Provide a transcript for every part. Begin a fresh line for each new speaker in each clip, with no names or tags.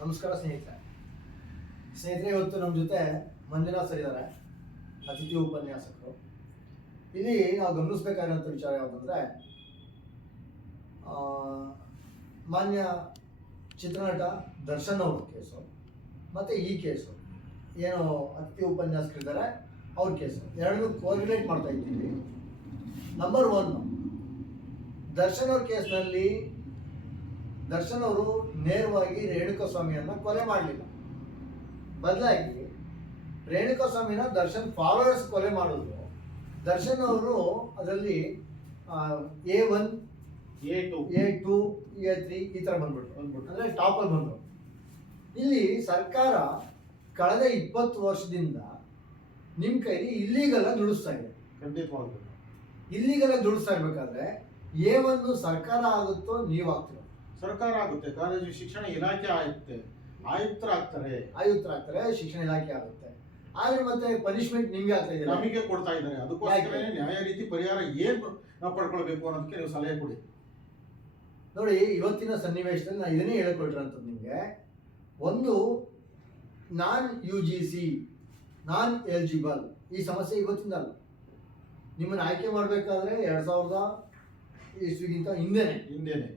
ನಮಸ್ಕಾರ ಸ್ನೇಹಿತರೆ. ಸ್ನೇಹಿತರೆ, ಇವತ್ತು ನಮ್ಮ ಜೊತೆ ಮಂಜುನಾಥ್ ಸರ್ ಇದ್ದಾರೆ ಅತಿಥಿ ಉಪನ್ಯಾಸಕರು. ಇಲ್ಲಿ ನಾವು ಗಮನಿಸಬೇಕಾದಂಥ ವಿಚಾರ ಯಾವುದಂದ್ರೆ ಮಾನ್ಯ ಚಿತ್ರನಟ ದರ್ಶನ್ ಅವ್ರ ಕೇಸು, ಮತ್ತು ಈ ಕೇಸು. ಏನು ಅತಿಥಿ ಉಪನ್ಯಾಸಕರಿದ್ದಾರೆ ಅವ್ರ ಕೇಸು. ಎರಡನ್ನೂ ಕೋರ್ಡಿನೇಟ್ ಮಾಡ್ತಾ ಇದ್ದೀವಿ. ನಂಬರ್ ಒನ್ ದರ್ಶನ್ ಅವ್ರ ಕೇಸ್ನಲ್ಲಿ ದರ್ಶನ್ ಅವರು ನೇರವಾಗಿ ರೇಣುಕಾ ಸ್ವಾಮಿಯನ್ನ ಕೊಲೆ ಮಾಡಲಿಲ್ಲ. ಬದಲಾಗಿ ರೇಣುಕಾ ಸ್ವಾಮಿನ ದರ್ಶನ್ ಫಾಲೋವರ್ಸ್ ಕೊಲೆ ಮಾಡಿದ್ರು. ದರ್ಶನ್ ಅವರು ಅದರಲ್ಲಿ A one
A two
A two A three ಈ ಥರ ಬಂದ್ಬಿಟ್ಟು
ಬಂದ್ಬಿಟ್ಟು
ಅಂದರೆ ಟಾಪಲ್ಲಿ ಬಂದರು. ಇಲ್ಲಿ ಸರ್ಕಾರ ಕಳೆದ ಇಪ್ಪತ್ತು ವರ್ಷದಿಂದ ನಿಮ್ಮ ಕೈಲಿ ಇಲ್ಲಿಗೆಲ್ಲ ದುಡಿಸ್ತಾ ಇದೆ.
ಖಂಡಿತವಾಗ್ಲು.
ಇಲ್ಲಿಗೆಲ್ಲ ದುಡಿಸ್ತಾ ಇರ್ಬೇಕಾದ್ರೆ ಎ ಒಂದು ಸರ್ಕಾರ ಆಗುತ್ತೋ ನೀವು ಆಗ್ತೀರೋ
ಸರ್ಕಾರ ಆಗುತ್ತೆ ಕಾಲೇಜು ಶಿಕ್ಷಣ ಇಲಾಖೆ ಆಯುಕ್ತೆ ಆಯುಕ್ತರಾಗ್ತಾರೆ.
ಆಯುಕ್ತರಾಗ್ತಾರೆ ಶಿಕ್ಷಣ ಇಲಾಖೆ ಆಗುತ್ತೆ. ಆದ್ರೆ ಮತ್ತೆ ಪನಿಷ್ಮೆಂಟ್ ನಿಮ್ಗೆ ಆಗ್ತಾ ಇದೆ
ನಮಗೆ ಕೊಡ್ತಾ ಇದ್ದಾರೆ. ಅದಕ್ಕೋಸ್ಕರ ನ್ಯಾಯ ರೀತಿ ಪರಿಹಾರ ಏನ್ ನಾವು ಪಡ್ಕೊಳ್ಬೇಕು ಅನ್ನೋದಕ್ಕೆ ನೀವು ಸಲಹೆ ಕೊಡಿ.
ನೋಡಿ ಇವತ್ತಿನ ಸನ್ನಿವೇಶದಲ್ಲಿ ನಾನು ಇದನ್ನೇ ಹೇಳ್ಕೊಳ್ತಿರೋಂಥದ್ದು ನಿಮಗೆ. ಒಂದು non U G C non eligible ಈ ಸಮಸ್ಯೆ ಇವತ್ತಿಂದ ಅಲ್ಲ ನಿಮ್ಮನ್ನು ಆಯ್ಕೆ ಮಾಡಬೇಕಾದ್ರೆ ಎರಡು ಸಾವಿರದ ಇಸ್ವಿಗಿಂತ ಹಿಂದೆನೆ.
ಹಿಂದೇನೆ.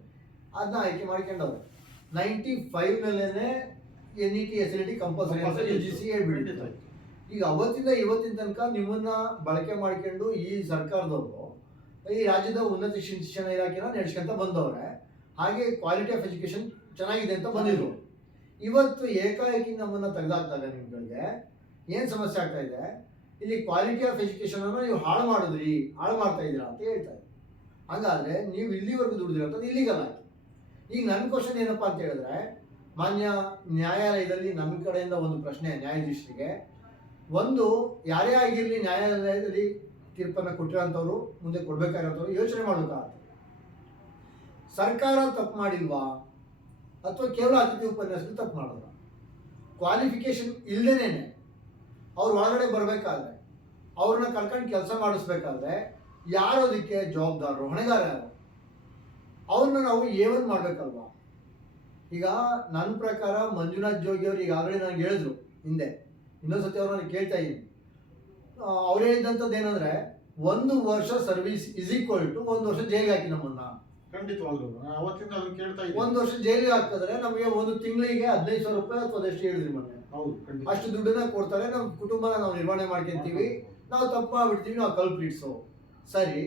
ಅದನ್ನ ಆಯ್ಕೆ ಮಾಡ್ಕೊಂಡವ್ರೆ. Ninety ಫೈವ್ನಲ್ಲೇ N E T S L T compulsory ಅಂತ ಜಿ ಸಿ ಹೇಳ್ಬಿಟ್ಟಿತ್ತು ಈಗ ಅವತ್ತಿಂದ ಇವತ್ತಿನ ತನಕ ನಿಮ್ಮನ್ನ ಬಳಕೆ ಮಾಡ್ಕೊಂಡು ಈ ಸರ್ಕಾರದವರು ಈ ರಾಜ್ಯದ ಉನ್ನತ ಶಿಕ್ಷಣ ಇಲಾಖೆನ ನಡೆಸ್ಕೊಂತ ಬಂದವ್ರೆ. ಹಾಗೆ ಕ್ವಾಲಿಟಿ ಆಫ್ ಎಜುಕೇಶನ್ ಚೆನ್ನಾಗಿದೆ ಅಂತ ಬಂದಿದ್ರು. ಇವತ್ತು ಏಕಾಏಕಿ ನಮ್ಮನ್ನ ತೆಗೆದಾಕ್ದಾಗ ನಿಮ್ಗಳಿಗೆ. ಏನ್ ಸಮಸ್ಯೆ ಆಗ್ತಾ ಇದೆ? ಇಲ್ಲಿ ಕ್ವಾಲಿಟಿ ಆಫ್ ಎಜುಕೇಶನ್ ಅನ್ನ ನೀವು ಹಾಳು ಮಾಡಿದ್ರಿ ಹಾಳು ಮಾಡ್ತಾ ಇದ್ದೀರಾ ಅಂತ ಹೇಳ್ತಾರೆ ಹಾಗಾದ್ರೆ ಹಂಗಾದ್ರೆ ನೀವು ಇಲ್ಲಿವರೆಗೂ ದುಡಿದಿರೋಂಥದ್ದು ಇಲ್ಲಿಗಲ್ಲ ಈಗ ನನ್ನ ಕ್ವಶನ್ ಏನಪ್ಪಾ ಅಂತ ಹೇಳಿದ್ರೆ, ಮಾನ್ಯ ನ್ಯಾಯಾಲಯದಲ್ಲಿ ನಮ್ಮ ಕಡೆಯಿಂದ ಒಂದು ಪ್ರಶ್ನೆ ನ್ಯಾಯಾಧೀಶರಿಗೆ. ಒಂದು, ಯಾರೇ ಆಗಿರಲಿ ನ್ಯಾಯಾಲಯದಲ್ಲಿ ತೀರ್ಪನ್ನು ಕೊಟ್ಟಿರೋಂಥವ್ರು, ಮುಂದೆ ಕೊಡ್ಬೇಕಾಗಿರೋಂಥವ್ರು ಯೋಚನೆ ಮಾಡಬೇಕಾಗುತ್ತೆ. ಸರ್ಕಾರ ತಪ್ಪು ಮಾಡಿಲ್ವಾ? ಅಥವಾ ಕೇವಲ ಅತಿಥಿ ಉಪನ್ಯಾಸಗಳು ತಪ್ಪು ಮಾಡಿದ್ರ? ಕ್ವಾಲಿಫಿಕೇಶನ್ ಇಲ್ಲದೇನೆ ಅವ್ರು ಒಳಗಡೆ ಬರಬೇಕಾದ್ರೆ, ಅವ್ರನ್ನ ಕರ್ಕೊಂಡು ಕೆಲಸ ಮಾಡಿಸ್ಬೇಕಾದ್ರೆ, ಯಾರು ಅದಕ್ಕೆ ಜವಾಬ್ದಾರರು ಹೊಣೆಗಾರ ಯಾರು? ಅವ್ರನ್ನ ನಾವು ಏವನ್ ಮಾಡ್ಬೇಕಲ್ವಾ? ಈಗ ನನ್ನ ಪ್ರಕಾರ ಮಂಜುನಾಥ್ ಜೋಗಿ ಅವ್ರು ಈಗಾಗಲೇ ನನಗೆ ಹೇಳಿದ್ರು ಹಿಂದೆ. ಇನ್ನೊಂದ್ಸತಿ ಅವ್ರು ನನಗೆ ಕೇಳ್ತಾ ಇದ್ದೀನಿ. ಅವ್ರು ಹೇಳಿದಂಥದ್ದು ಏನಂದ್ರೆ ಒಂದು ವರ್ಷ ಸರ್ವಿಸ್ ಇಸ್ ಈಕ್ವಲ್ ಟು ಒಂದು ವರ್ಷ ಜೈಲಿಗೆ ಹಾಕಿ ನಮ್ಮನ್ನ.
ಖಂಡಿತವಾಗ್ಲು. ನಾನು ಅವತ್ತಿಂದ ಅದನ್ನ ಕೇಳ್ತಾ
ಒಂದು ವರ್ಷ ಜೈಲಿಗೆ ಹಾಕಿದ್ರೆ ನಮಗೆ ಒಂದು ತಿಂಗಳಿಗೆ ಹದಿನೈದು ಸಾವಿರ ರೂಪಾಯಿ ಅಥವಾ ಅದೆಷ್ಟು ಹೇಳಿದ್ರಿ ಮೊನ್ನೆ.
ಹೌದು ಖಂಡಿತ.
ಅಷ್ಟು ದುಡ್ಡನ್ನ ಕೊಡ್ತಾರೆ ನಮ್ಮ ಕುಟುಂಬನ ನಾವು ನಿರ್ವಹಣೆ ಮಾಡ್ಕೊಂತೀವಿ. ನಾವು ತಪ್ಪು ಮಾಡ್ಬಿಡ್ತೀವಿ ನಾವು ಕಲ್ಪ್ರಿಟ್ಸು ಸರಿ.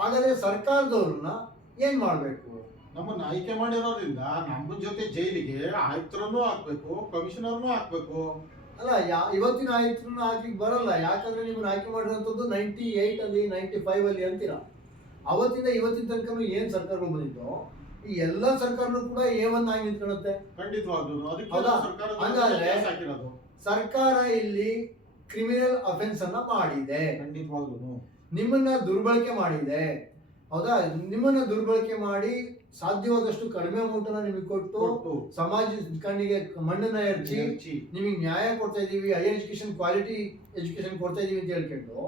ಹಾಗಾದ್ರೆ ಸರ್ಕಾರದವ್ರನ್ನ ಏನ್ ಮಾಡ್ಬೇಕು?
ನಮ್ಮನ್ನ ಆಯ್ಕೆ ಮಾಡಿರೋದ್ರಿಂದ ನಮ್ಮ ಜೊತೆ ಜೈಲಿಗೆ ಆಯುಕ್ತರನ್ನು ಹಾಕ್ಬೇಕು ಕಮಿಷನರ್ನು ಹಾಕ್ಬೇಕು.
ಅಲ್ಲ ಯಾ ಇವತ್ತಿನ ಆಯುಕ್ತರು ಆಗಲಿ ಬರಲ್ಲ. ಯಾಕಂದ್ರೆ ನಿಮ್ಮನ್ನ ಆಯ್ಕೆ ಮಾಡಿರೋಂಥದ್ದು ನೈಂಟಿ ಏಯ್ಟ್ ಅಲ್ಲಿ ನೈಂಟಿ ಫೈವ್ ಅಲ್ಲಿ ಅಂತೀರಾ. ಅವತ್ತಿಂದ ಇವತ್ತಿನ ತನಕ ಏನ್ ಸರ್ಕಾರಗಳು ಬಂದಿದ್ದೋ ಈ ಎಲ್ಲ ಸರ್ಕಾರಗಳು ಕೂಡ ಏ ಒನ್ ಆಗಿ ನಿಂತ್ಕೊಳ್ಳುತ್ತೆ.
ಖಂಡಿತವಾಗ್ಲು.
ಸರ್ಕಾರ ಇಲ್ಲಿ ಕ್ರಿಮಿನಲ್ ಅಫೆನ್ಸ್ ಅನ್ನ ಮಾಡಿದೆ.
ಖಂಡಿತವಾಗ್ಲು.
ನಿಮ್ಮನ್ನ ದುರ್ಬಳಕೆ ಮಾಡಿದೆ. ಹೌದಾ? ನಿಮ್ಮನ್ನ ದುರ್ಬಳಕೆ ಮಾಡಿ ಸಾಧ್ಯವಾದಷ್ಟು ಕಡಿಮೆ ಅಮೌಂಟನ್ನ ನಿಮಗೆ ಕೊಟ್ಟು ಸಮಾಜ ಕಣ್ಣಿಗೆ ಮಣ್ಣನ್ನ ಎರಚಿ ನಿಮಗೆ ನ್ಯಾಯ ಕೊಡ್ತಾ ಇದೀವಿ ಹೈಯರ್ ಎಜುಕೇಶನ್ ಕ್ವಾಲಿಟಿ ಎಜುಕೇಶನ್ ಕೊಡ್ತಾ ಇದೀವಿ ಅಂತ ಹೇಳ್ಕೊಂಡು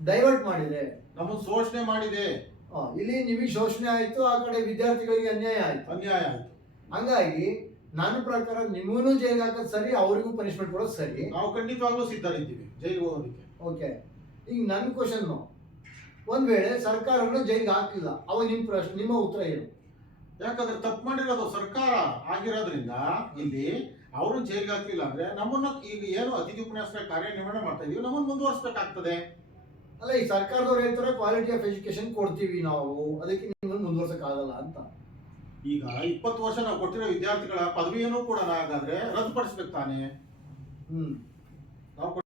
ಡೈವರ್ಟ್ ಮಾಡಿದೆ
ನಮ್ಮ ಶೋಷಣೆ ಮಾಡಿದೆ.
ಇಲ್ಲಿ ನಿಮಗೆ ಶೋಷಣೆ ಆಯ್ತು ಆ ಕಡೆ ವಿದ್ಯಾರ್ಥಿಗಳಿಗೆ ಅನ್ಯಾಯ ಆಯ್ತು.
ಅನ್ಯಾಯ ಆಯ್ತು.
ಹಂಗಾಗಿ ನನ್ನ ಪ್ರಕಾರ ನಿಮಗೂ ಜೈಲಿಗೆ ಹಾಕೋದು ಸರಿ ಅವರಿಗೂ ಪನಿಷ್ಮೆಂಟ್ ಕೊಡೋದು ಸರಿ.
ನಾವು ಖಂಡಿತವಾಗ್ಲೂ ಸಿದ್ಧರಿದ್ದೀವಿ ಜೈಲಿಗೆ ಹೋಗೋದಕ್ಕೆ.
ಓಕೆ ಈಗ ನನ್ನ ಕ್ವಶನ್ ಒಂದ್ ವೇಳೆ ಸರ್ಕಾರವನ್ನು ಜೈಲಿಗೆ ಹಾಕಿಲ್ಲ. ಅವಾಗ ನಿಮ್ಮ ಪ್ರಶ್ನೆ ನಿಮ್ಮ ಉತ್ತರ ಏನು?
ಯಾಕಂದ್ರೆ ತಪ್ಪು ಮಾಡಿರೋದು ಸರ್ಕಾರ ಆಗಿರೋದ್ರಿಂದ ಇಲ್ಲಿ ಅವರು ಜೈಲಿಗೆ ಹಾಕ್ಲಿಲ್ಲ ಅಂದ್ರೆ ನಮ್ಮನ್ನ ಈಗ ಏನು ಅತಿಥಿ ಉಪನ್ಯಾಸ ಕಾರ್ಯನಿರ್ವಹಣೆ ಮಾಡ್ತಾ ಇದೀವಿ ನಮ್ಮನ್ನು ಮುಂದುವರಿಸಬೇಕಾಗ್ತದೆ.
ಅಲ್ಲ ಈ ಸರ್ಕಾರದವ್ರು ಹೇಳ್ತಾರೆ ಕ್ವಾಲಿಟಿ ಆಫ್ ಎಜುಕೇಶನ್ ಕೊಡ್ತೀವಿ ನಾವು. ಅದಕ್ಕೆ ನಿಮ್ಮನ್ನು ಮುಂದುವರ್ಸಕ್ ಆಗಲ್ಲ ಅಂತ.
ಈಗ ಇಪ್ಪತ್ತು ವರ್ಷ ನಾವು ಕೊಟ್ಟಿರೋ ವಿದ್ಯಾರ್ಥಿಗಳ ಪದವಿಯನ್ನು ಕೂಡ ಹಾಗಾದ್ರೆ ರದ್ದುಪಡಿಸ್ಬೇಕು ತಾನೇ?
ಹ್ಮ್.
ನಾವು